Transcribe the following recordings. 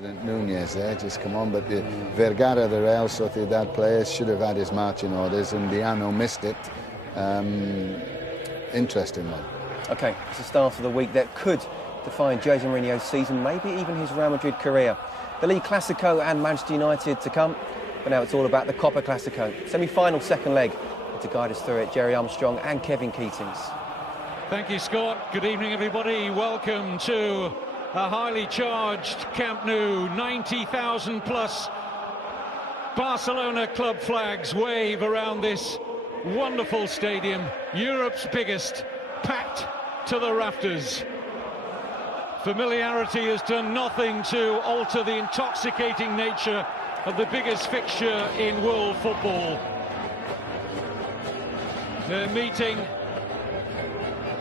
President Nunez there, just come on, but the Vergara, the Real Sociedad player, should have had his marching orders, and Diano missed it. Interesting one. OK, it's the start of the week that could define Jose Mourinho's season, maybe even his Real Madrid career. The League Clasico and Manchester United to come, but now it's all about the Copa Clasico. Semi-final second leg. To guide us through it, Jerry Armstrong and Kevin Keatings. Thank you, Scott. Good evening, everybody. Welcome to a highly charged Camp Nou. 90,000 plus Barcelona club flags wave around this wonderful stadium, Europe's biggest, packed to the rafters. Familiarity has done nothing to alter the intoxicating nature of the biggest fixture in world football. They're meeting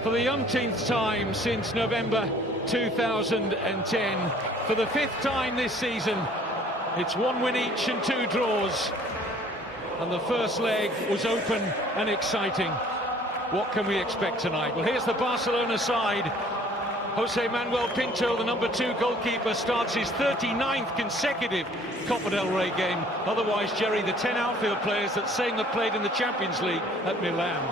for the umpteenth time since November 2010. For the fifth time this season, it's 1 win each and 2 draws. And the first leg was open and exciting. What can we expect tonight? Well, here's the Barcelona side. Jose Manuel Pinto, the number 2 goalkeeper, starts his 39th consecutive Copa del Rey game. Otherwise, Jerry, the 10 outfield players that same that played in the Champions League at Milan.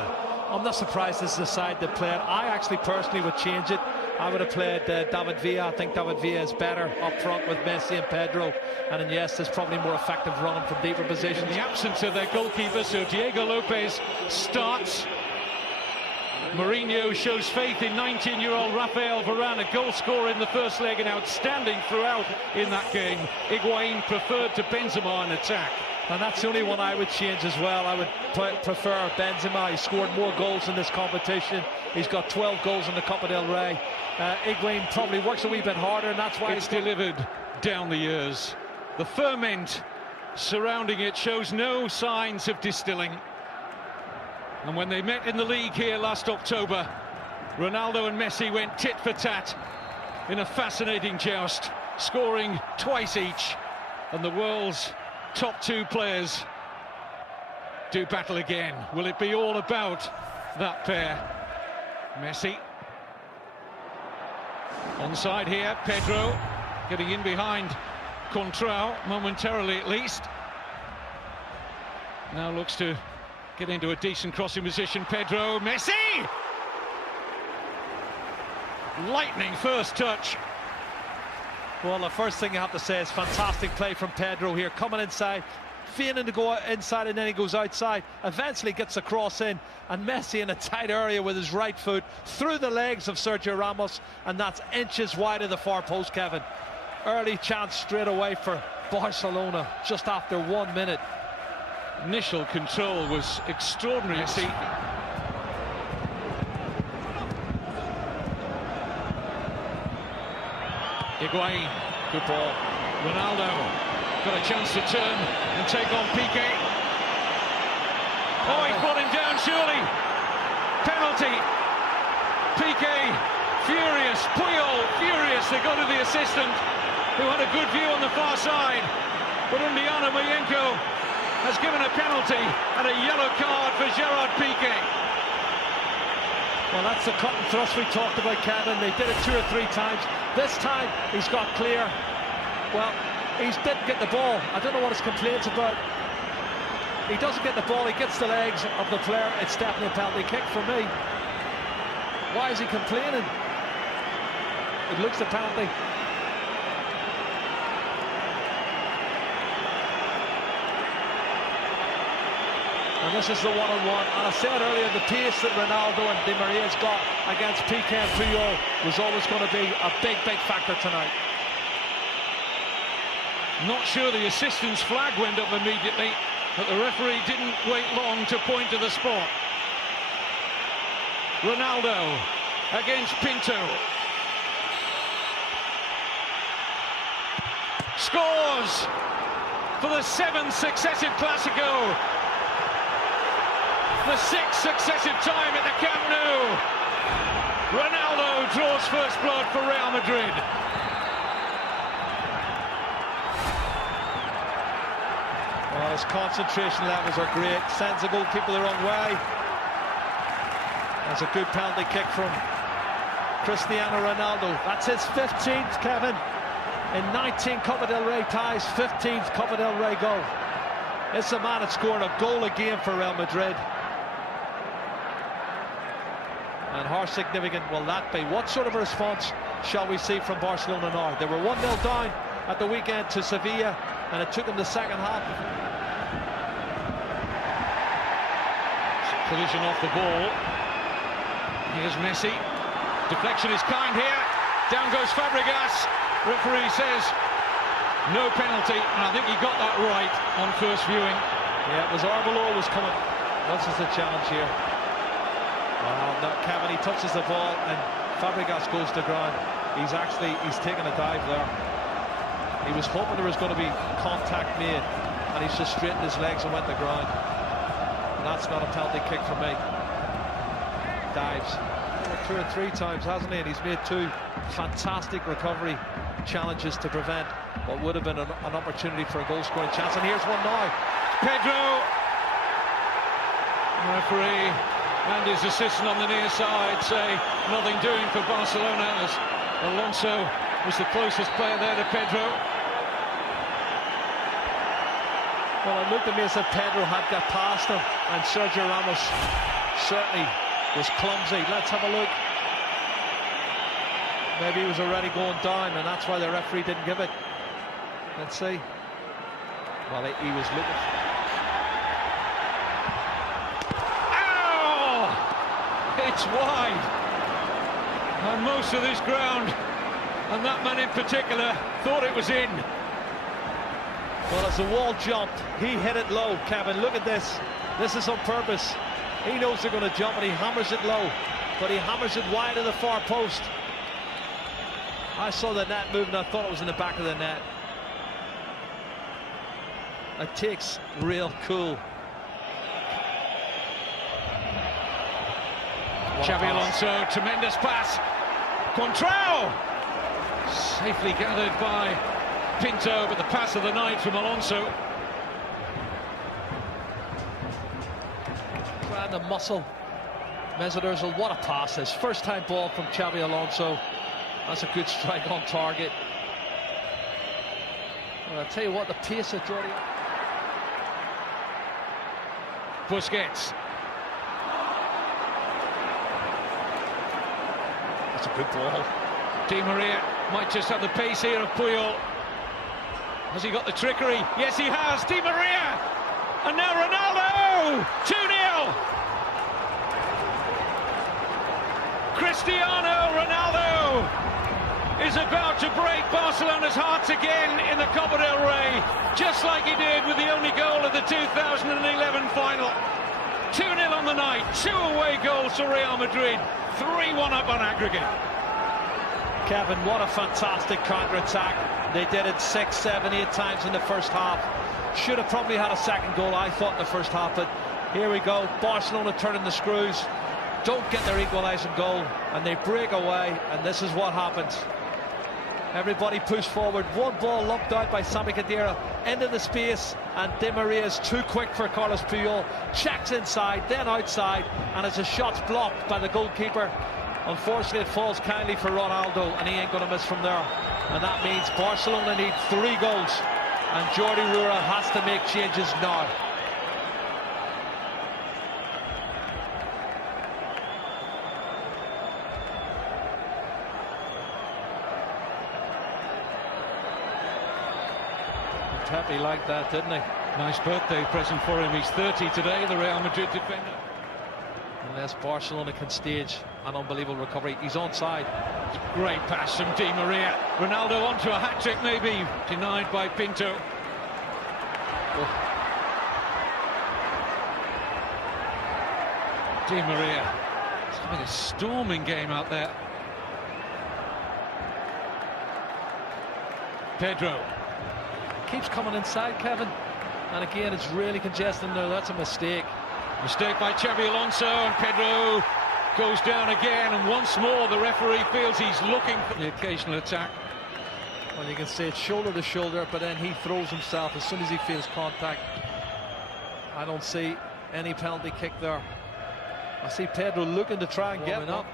I'm not surprised this is the side that played. I actually personally would change it. I would have played David Villa. I think David Villa is better up front with Messi and Pedro. And then, yes, there's probably more effective running from deeper positions. In the absence of their goalkeeper, so Diego Lopez starts. Mourinho shows faith in 19-year-old Rafael Varane, a goal scorer in the first leg and outstanding throughout in that game. Higuain preferred to Benzema in attack. And that's the only one I would change as well. I would prefer Benzema. He scored more goals in this competition. He's got 12 goals in the Copa del Rey. Higuain probably works a wee bit harder, and that's why it's delivered down the years. The ferment surrounding it shows no signs of distilling. And when they met in the league here last October, Ronaldo and Messi went tit for tat in a fascinating joust, scoring twice each. And the world's top 2 players do battle again. Will it be all about that pair? Messi. Onside here, Pedro getting in behind Contrao, momentarily at least. Now looks to get into a decent crossing position. Pedro, Messi! Lightning first touch. Well, the first thing you have to say is fantastic play from Pedro here, coming inside, feigning to go inside, and then he goes outside, eventually gets a cross in, and Messi in a tight area with his right foot through the legs of Sergio Ramos, and that's inches wide of the far post, Kevin. Early chance straight away for Barcelona just after 1 minute. Initial control was extraordinary. Messi. Higuain, good ball. Ronaldo got a chance to turn and take on Piqué. Oh, he brought him down, surely. Penalty. Piqué, furious. Puyol, furious. They go to the assistant, who had a good view on the far side. But Undiano Mayenko has given a penalty and a yellow card for Gerard Piqué. Well, that's the cut and thrust we talked about, Kevin. They did it 2 or 3 times. This time he's got clear. Well, he didn't get the ball. I don't know what his complaints about. He doesn't get the ball, he gets the legs of the player. It's definitely a penalty kick for me. Why is he complaining? It looks a penalty. And this is the one-on-one. And I said earlier, the pace that Ronaldo and Di Maria's got against Piqué and Puyol was always going to be a big, big factor tonight. Not sure the assistant's flag went up immediately, but the referee didn't wait long to point to the spot. Ronaldo against Pinto. Scores for the 7th successive Clasico. The 6th successive time at the Camp Nou. Ronaldo draws first blood for Real Madrid. Well, his concentration levels are great. Sends the goalkeeper the wrong way. That's a good penalty kick from Cristiano Ronaldo. That's his 15th, Kevin. in 19 Copa del Rey ties, 15th Copa del Rey goal. It's a man that scored a goal a game for Real Madrid. And how significant will that be? What sort of a response shall we see from Barcelona now? They were 1-0 down at the weekend to Sevilla, and it took them the second half. Collision off the ball. Here's Messi. Deflection is kind here. Down goes Fabregas. Referee says no penalty, and I think he got that right on first viewing. Yeah, it was Arbeloa was coming. This is the challenge here. Well, no, Kevin, he touches the ball and Fabregas goes to ground. He's taken a dive there. He was hoping there was going to be contact made, and he's just straightened his legs and went to ground. And that's not a penalty kick for me. Dives 2 or 3 times, hasn't he? And he's made 2 fantastic recovery challenges to prevent what would have been an opportunity for a goal-scoring chance. And here's one now. Pedro. Referee and his assistant on the near side say nothing doing for Barcelona, as Alonso was the closest player there to Pedro. Well, it looked to me as if Pedro had got past him, and Sergio Ramos certainly was clumsy. Let's have a look. Maybe he was already going down, and that's why the referee didn't give it. Let's see. Well, he was looking. Ow! It's wide. And most of this ground, and that man in particular, thought it was in. Well, as the wall jumped, he hit it low, Kevin. Look at this. This is on purpose. He knows they're going to jump, and he hammers it low. But he hammers it wide of the far post. I saw the net move, and I thought it was in the back of the net. It takes real cool. Xabi Alonso, tremendous pass. Contrao! Safely gathered by Pinto, but the pass of the night from Alonso. Trying to muscle Mesut Ozil. What a pass. His first time ball from Xabi Alonso. That's a good strike on target. Well, I'll tell you what, the pace of Jordi. Busquets. That's a good ball. Di Maria might just have the pace here of Puyol. Has he got the trickery? Yes, he has. Di Maria! And now Ronaldo! 2-0! Cristiano Ronaldo is about to break Barcelona's hearts again in the Copa del Rey, just like he did with the only goal of the 2011 final. 2-0 on the night, 2 away goals to Real Madrid, 3-1 up on aggregate. Kevin, what a fantastic counter-attack. They did it 6, 7, 8 times in the first half. Should have probably had a second goal, I thought, in the first half, but here we go. Barcelona turning the screws, don't get their equalising goal, and they break away, and this is what happens. Everybody pushed forward. One ball lumped out by Sami Khedira into the space, and Di Maria is too quick for Carlos Puyol. Checks inside, then outside, and as the shot's blocked by the goalkeeper, unfortunately it falls kindly for Ronaldo, and he ain't going to miss from there. And that means Barcelona need 3 goals, and Jordi Rura has to make changes now. Happy like that, didn't he? Nice birthday present for him. He's 30 today, the Real Madrid defender. Unless Barcelona can stage an unbelievable recovery. He's onside. Great pass from Di Maria. Ronaldo onto a hat-trick maybe, denied by Pinto. Oh. Di Maria. It's having a storming game out there. Pedro. Keeps coming inside, Kevin, and again it's really congested there. That's a mistake. Mistake by Xabi Alonso, and Pedro goes down again, and once more the referee feels he's looking for the occasional attack. Well, you can see it's shoulder to shoulder, but then he throws himself as soon as he feels contact. I don't see any penalty kick there. I see Pedro looking to try and get it up.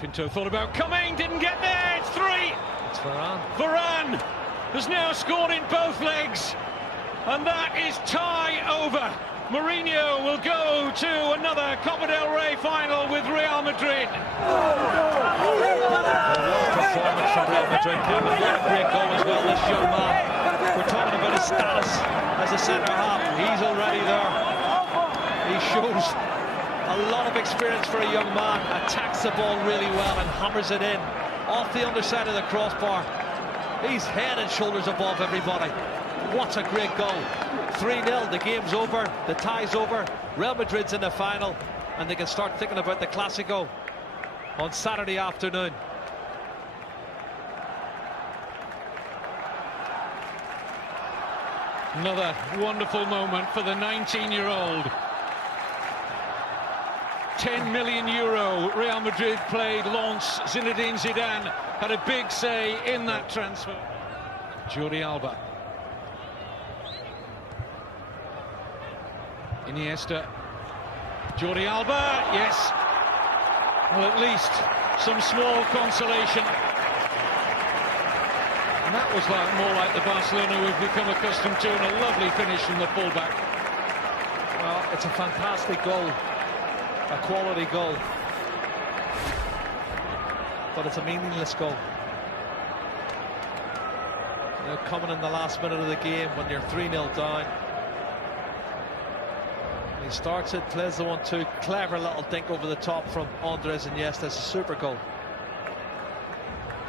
Pinto thought about coming, didn't get there. It's 3. It's Varane. Varane has now scored in both legs, and that is tie over. Mourinho will go to another Copa del Rey final with Real Madrid. Performance from Real Madrid. What a great goal as well, this young man. We're talking about his status as a centre half. He's already there. He shows a lot of experience for a young man. Attacks the ball really well and hammers it in off the underside of the crossbar. He's head and shoulders above everybody. What a great goal. 3-0, the game's over, the tie's over. Real Madrid's in the final, and they can start thinking about the Clásico on Saturday afternoon. Another wonderful moment for the 19-year-old. 10 million euro Real Madrid played Lens. Zinedine Zidane had a big say in that transfer. Jordi Alba. Iniesta. Jordi Alba, yes. Well, at least some small consolation. And that was more like the Barcelona we've become accustomed to, and a lovely finish from the fullback. Well, it's a fantastic goal. A quality goal, but it's a meaningless goal. You know, coming in the last minute of the game when you're 3-0 down. He starts it, plays the 1-2, clever little dink over the top from Andres Iniesta. It's a super goal.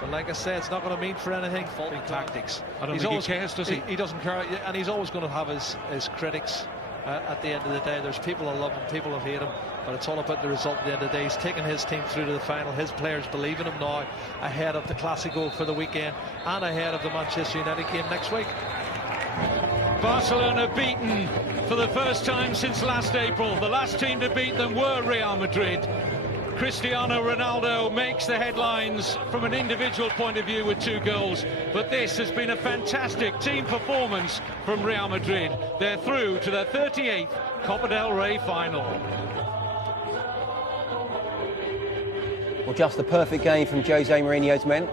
But like I say, it's not going to mean for anything. Faulty tactics. I don't think he cares, does he? He doesn't care, and he's always going to have his critics. At the end of the day, there's people who love him, people who hate him, but it's all about the result at the end of the day. He's taken his team through to the final. His players believe in him now, ahead of the Clásico for the weekend and ahead of the Manchester United game next week. Barcelona beaten for the first time since last April. The last team to beat them were Real Madrid. Cristiano Ronaldo makes the headlines from an individual point of view with 2 goals, but this has been a fantastic team performance from Real Madrid. They're through to their 38th Copa del Rey final. Well, just the perfect game from Jose Mourinho's men.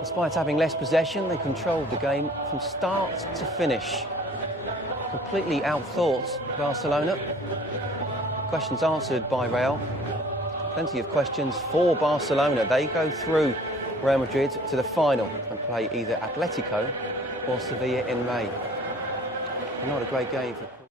Despite having less possession, they controlled the game from start to finish. Completely outthought Barcelona. Questions answered by Real. Plenty of questions for Barcelona. They go through Real Madrid to the final and play either Atletico or Sevilla in May. Not a great game for